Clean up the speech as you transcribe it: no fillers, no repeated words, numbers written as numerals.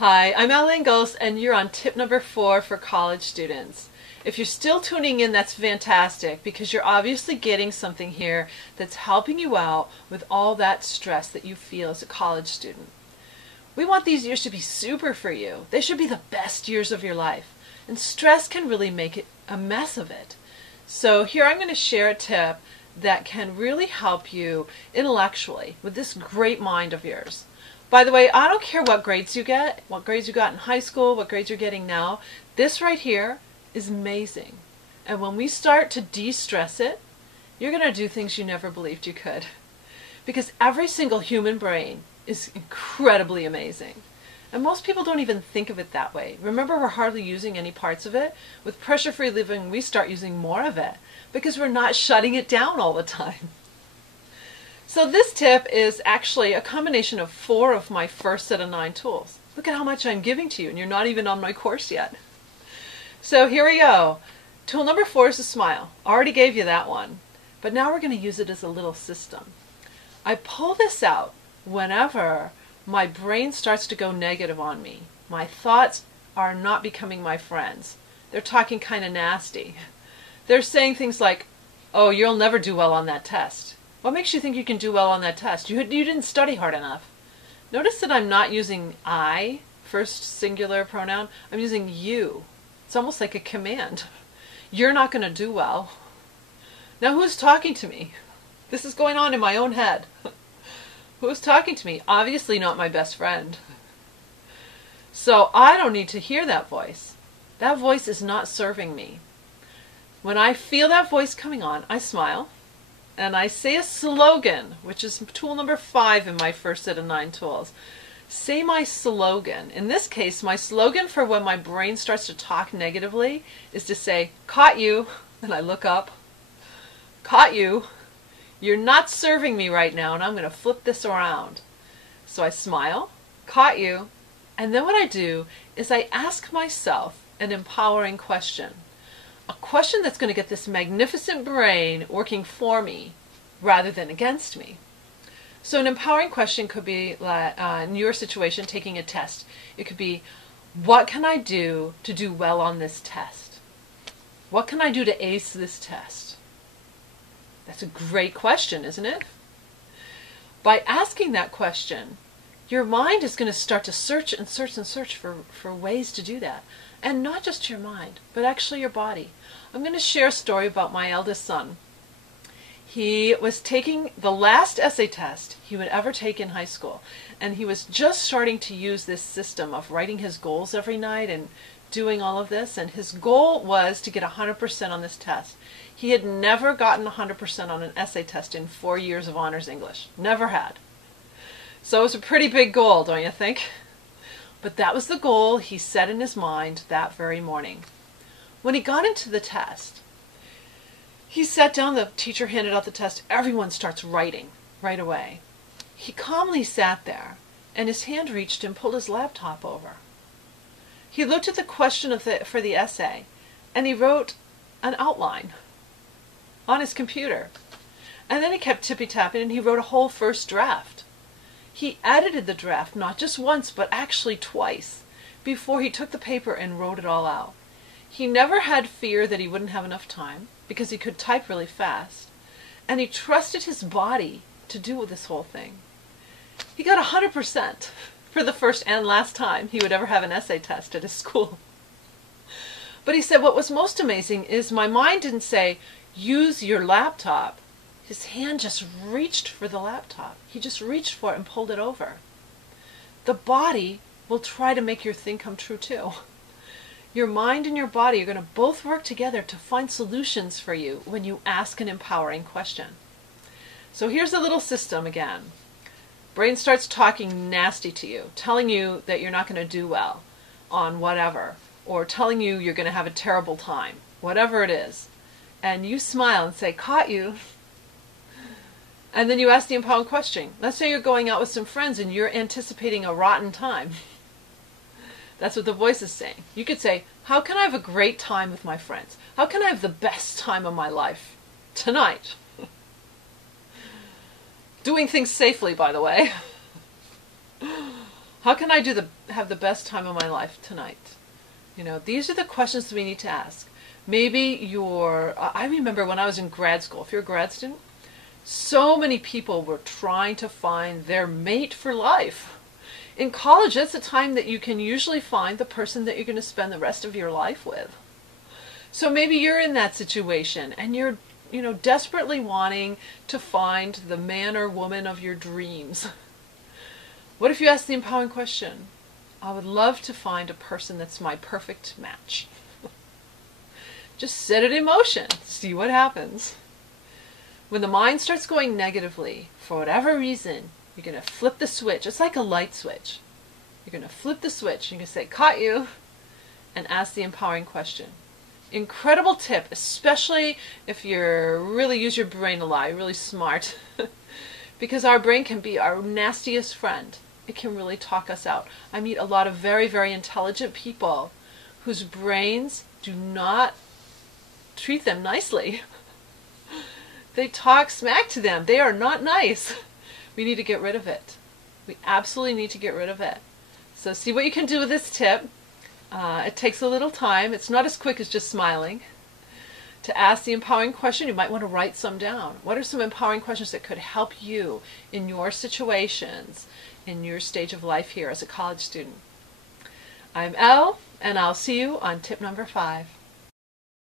Hi, I'm Ellen Ingles, and you're on tip number 4 for college students. If you're still tuning in, that's fantastic, because you're obviously getting something here that's helping you out with all that stress that you feel as a college student. We want these years to be super for you. They should be the best years of your life, and stress can really make it a mess of it. So here I'm going to share a tip that can really help you intellectually with this great mind of yours. By the way, I don't care what grades you get, what grades you got in high school, what grades you're getting now. This right here is amazing. And when we start to de-stress it, you're going to do things you never believed you could. Because every single human brain is incredibly amazing. And most people don't even think of it that way. Remember, we're hardly using any parts of it. With pressure-free living, we start using more of it because we're not shutting it down all the time. So this tip is actually a combination of 4 of my first set of 9 tools. Look at how much I'm giving to you, and you're not even on my course yet. So here we go. Tool number 4 is a smile. I already gave you that one. But now we're going to use it as a little system. I pull this out whenever my brain starts to go negative on me. My thoughts are not becoming my friends. They're talking kind of nasty. They're saying things like, oh, you'll never do well on that test. What makes you think you can do well on that test? You didn't study hard enough. Notice that I'm not using I, first singular pronoun. I'm using you. It's almost like a command. You're not going to do well. Now who's talking to me? This is going on in my own head. Who's talking to me? Obviously not my best friend. So I don't need to hear that voice. That voice is not serving me. When I feel that voice coming on, I smile. And I say a slogan, which is tool number 5 in my first set of 9 tools. Say my slogan. In this case, my slogan for when my brain starts to talk negatively is to say, caught you, and I look up. Caught you. You're not serving me right now, and I'm going to flip this around. So I smile, caught you, and then what I do is I ask myself an empowering question. A question that's going to get this magnificent brain working for me rather than against me. So an empowering question could be, in your situation, taking a test. It could be, what can I do to do well on this test? What can I do to ace this test? That's a great question, isn't it? By asking that question, your mind is going to start to search and search and search for ways to do that. And not just your mind, but actually your body. I'm going to share a story about my eldest son. He was taking the last essay test he would ever take in high school, and he was just starting to use this system of writing his goals every night and doing all of this, and his goal was to get 100% on this test. He had never gotten 100% on an essay test in 4 years of honors English. Never had. So it was a pretty big goal, don't you think? But that was the goal he set in his mind that very morning. When he got into the test, he sat down, the teacher handed out the test, everyone starts writing right away. He calmly sat there, and his hand reached and pulled his laptop over. He looked at the question for the essay, and he wrote an outline on his computer. And then he kept tippy-tapping, and he wrote a whole first draft. He edited the draft not just once, but actually twice, before he took the paper and wrote it all out. He never had fear that he wouldn't have enough time, because he could type really fast, and he trusted his body to do this whole thing. He got 100% for the first and last time he would ever have an essay test at his school. But he said what was most amazing is my mind didn't say, use your laptop. His hand just reached for the laptop. He just reached for it and pulled it over. The body will try to make your thing come true too. Your mind and your body are going to both work together to find solutions for you when you ask an empowering question. So here's a little system again. Brain starts talking nasty to you, telling you that you're not going to do well on whatever, or telling you you're going to have a terrible time, whatever it is. And you smile and say, caught you. And then you ask the empowering question. Let's say you're going out with some friends and you're anticipating a rotten time. That's what the voice is saying. You could say, how can I have a great time with my friends? How can I have the best time of my life tonight? Doing things safely, by the way. How How can I have the best time of my life tonight? You know, these are the questions that we need to ask. Maybe I remember when I was in grad school, if you're a grad student, so many people were trying to find their mate for life. In college, that's the time that you can usually find the person that you're going to spend the rest of your life with. So maybe you're in that situation and you're, desperately wanting to find the man or woman of your dreams. What if you ask the empowering question? I would love to find a person that's my perfect match. Just set it in motion. See what happens. When the mind starts going negatively, for whatever reason, you're going to flip the switch. It's like a light switch. You're going to flip the switch. You're going to say, caught you, and ask the empowering question. Incredible tip, especially if you really use your brain a lot, you're really smart. Because our brain can be our nastiest friend. It can really talk us out. I meet a lot of very, very intelligent people whose brains do not treat them nicely. They talk smack to them. They are not nice. We need to get rid of it. We absolutely need to get rid of it. So see what you can do with this tip. It takes a little time. It's not as quick as just smiling. To ask the empowering question, you might want to write some down. What are some empowering questions that could help you in your situations, in your stage of life here as a college student? I'm Elle, and I'll see you on tip number 5.